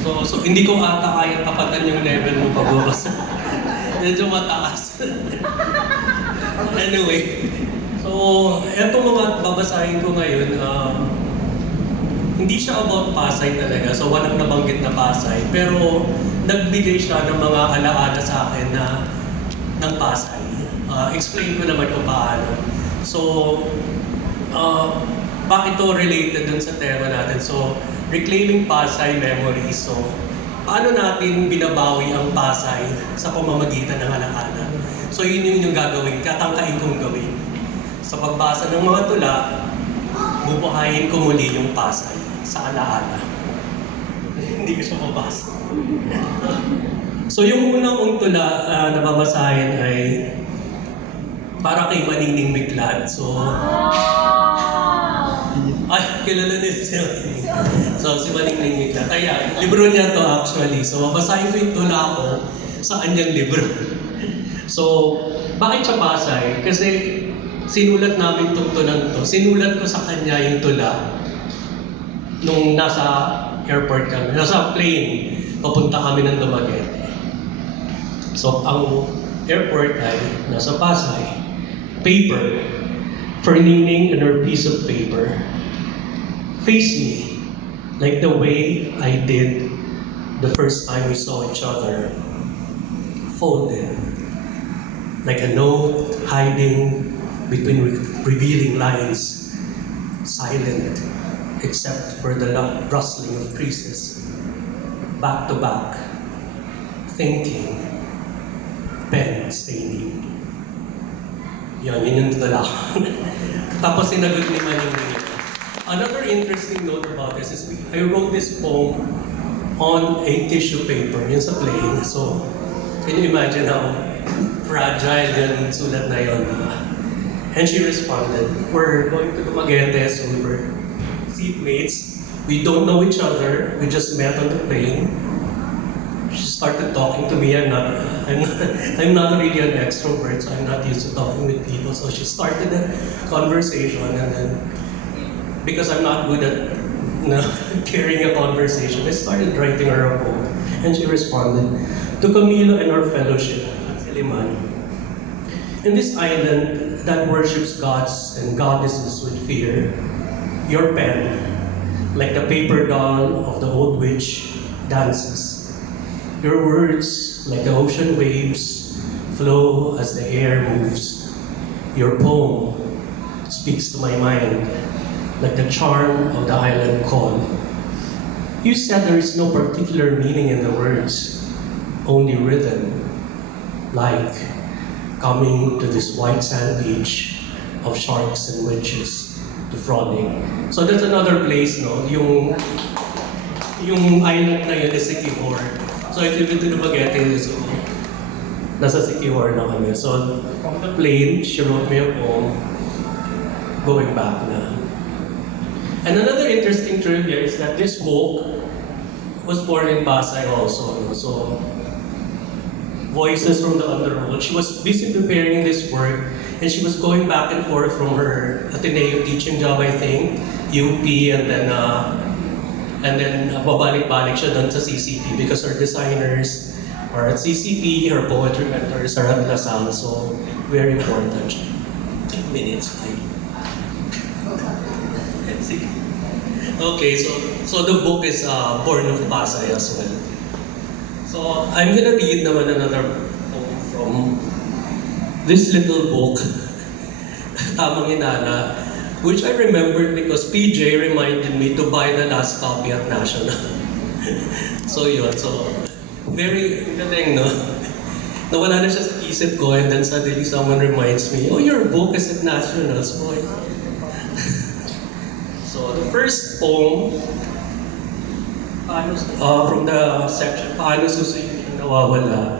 So hindi ko ata kaya tapatan yung level mo pagbabasa. Medyo mataas. Anyway, so etong mga babasahin ko ngayon, hindi siya about Pasay talaga. So walang nabanggit na Pasay. Pero nagbigay siya ng mga alaala sa akin na ng Pasay. Explain ko naman kung paano. So, bakit ito related dun sa tema natin? So, reclaiming Pasay memories. So, paano natin binabawi ang Pasay sa pamamagitan ng alaala? So, yun yung gagawin, katangkain kong gawin. Sa pagbasa ng mga tula, bubuhayin ko muli yung Pasay sa alaala. Hindi ko siya mabasa. So, yung unang kong tula na babasahin ay para kay Manining Biglad. So, ay, kilala nila siya. So, si Manining Biglad. Kaya, libro niya to actually. So, babasahin ko yung tula ko sa kanyang libro. So, bakit siya Pasay? Kasi sinulat namin itong tulang to. Sinulat ko sa kanya yung tula nung nasa airport kami. Nasa plane, papunta kami ng Dumaguete. So, ang airport ay nasa Pasay. Paper for Nining and her piece of paper. Face me like the way I did the first time we saw each other. Folded like a note hiding between revealing lines. Silent except for the rustling of creases. Back to back. Thinking. Pen staining. Yun yung tula ko. Tapos sinagot ni Manining. Another interesting note about this is I wrote this poem on a tissue paper, yun sa plane. So, can you imagine how fragile yung sulat na yun, diba? And she responded, we're going to Dumaguete, so we were seatmates. We don't know each other, we just met on the plane. She started talking to me. I'm not really an extrovert, so I'm not used to talking with people. So she started a conversation, and then because I'm not good at carrying a conversation, I started writing her a poem, and she responded to Camilo and our fellowship, Siliman. In this island that worships gods and goddesses with fear, your pen, like the paper doll of the old witch, dances. Your words, like the ocean waves, flow as the air moves. Your poem speaks to my mind, like the charm of the island call. You said there is no particular meaning in the words, only rhythm, like coming to this white sand beach of sharks and witches, defrauding. So that's another place, no? Yung island na yun is Siquijor. So if you've been to Dumaguete, so nasa Siquijor na kami. So from the plane, she wrote me a poem going back na. And another interesting trivia is that this book was born in Pasay also. No? So Voices from the Underworld. She was busy preparing this work, and she was going back and forth from her Ateneo teaching job, I think, UP, and then babalik-balik siya doon sa CCP because her designers are at CCP, her poetry mentors are at LaSalle, so very important. 10 minutes, fine. Okay, so the book is Born of Pasay as well. So I'm gonna read naman another poem from this little book, Tamang Inana, which I remembered because PJ reminded me to buy the last copy at National. So yun, so very galing, no? Nawala na siya sa isip ko, and then suddenly someone reminds me, oh, your book is at National. So the first poem, from the section, Paano Susuyuin ang Nawawala?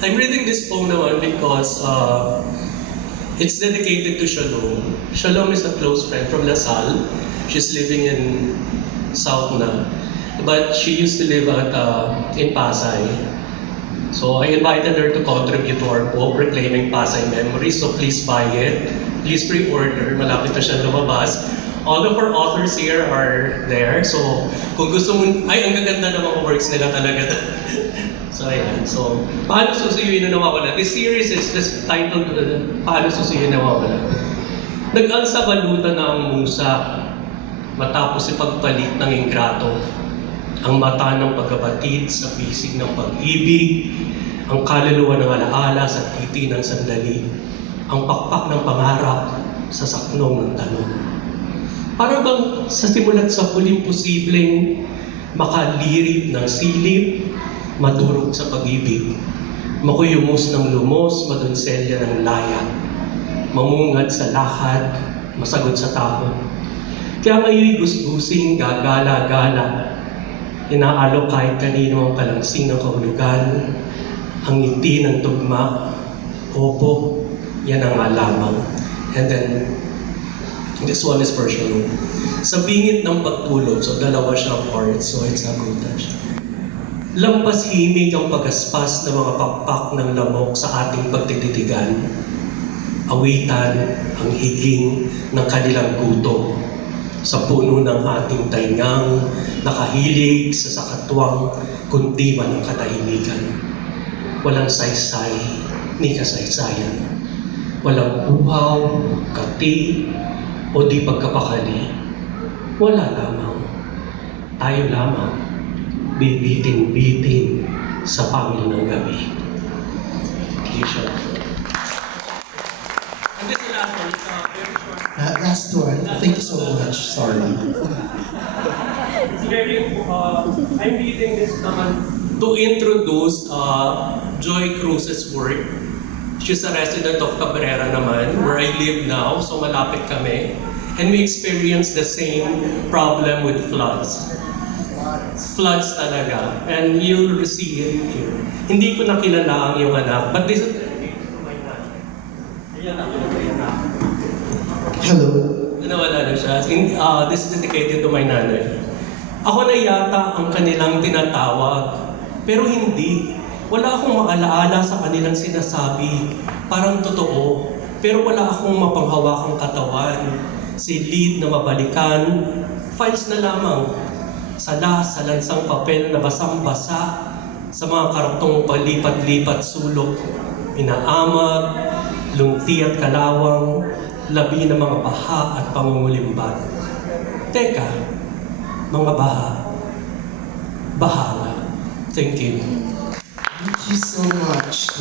I'm reading this poem naman because it's dedicated to Shalom. Shalom is a close friend from LaSalle. She's living in South na. But she used to live in Pasay. So I invited her to contribute to our book, Reclaiming Pasay Memories. So please buy it. Please pre-order. Malapit na siya lumabas. All of our authors here are there. So kung gusto mo, ay, ang gaganda ng mga works nila talaga. So ayan. So, Paano Susuyuin na Nawawala? This series is just titled, Paano Susuyuin na Nawawala? Nag-alsa balutan na ang musa matapos ipagpalit ng ingrato. Ang mata ng pagkabatid sa pisig ng pag-ibig, ang kaluluwa ng alaala sa titi ng sandali, ang pakpak ng pangarap sa saknong ng tanong. Para bang sa simulat sa huling posibleng makalirip ng silip, madurog sa pag-ibig, makuyumos ng lumos, madonselya ng laya, mamungad sa lakad, masagot sa takot. Kaya ngayon gusgusing gagala-gala, inaalok kahit kanino ang kalangsing ng kahulugan, ang ngiti ng tugma, opo, yan ang alamang. And then, this one is for sure. Sa bingit ng pagtulog, so dalawa siyang parts, so it's a good touch. Lampas himig ang pagaspas ng mga pakpak ng lamok sa ating pagtititigan. Awitan ang higing ng kanilang gutom sa puno ng ating taingang, nakahilig sa sakatwang kundi man ang katahimikan. Walang saysay ni kasaysayan. Walang uhaw, kati, o di pagkapakali. Wala lamang. Tayo lamang. Bibitin-bitin sa pangil ng gabi. Kisha. And this is the last one. It's very short. Last one. Thank you so much. Sorry. It's very, I'm reading this naman to introduce Joy Cruz's work. She's a resident of Cabrera naman, where I live now, so malapit kami. And we experience the same problem with floods. Floods talaga. And you'll see it here. Hindi ko nakilala ang iyong anak, but this is dedicated to my nanay. Ayan ako, ayan ako. Hello. Nawala na siya. This is dedicated to my nanay. Ako na yata ang kanilang tinatawag. Pero hindi. Wala akong maalaala sa kanilang sinasabi. Parang totoo. Pero wala akong mapanghawakang katawan. Silid na mabalikan. Files na lamang. Sala sa lansang papel na basang-basa. Sa mga kartong palipat-lipat sulok. Inaamag, lungti at kalawang. Labi ng mga baha at pangungulimbat. Teka, mga baha. Baha nga. Thank you. Thank you so much.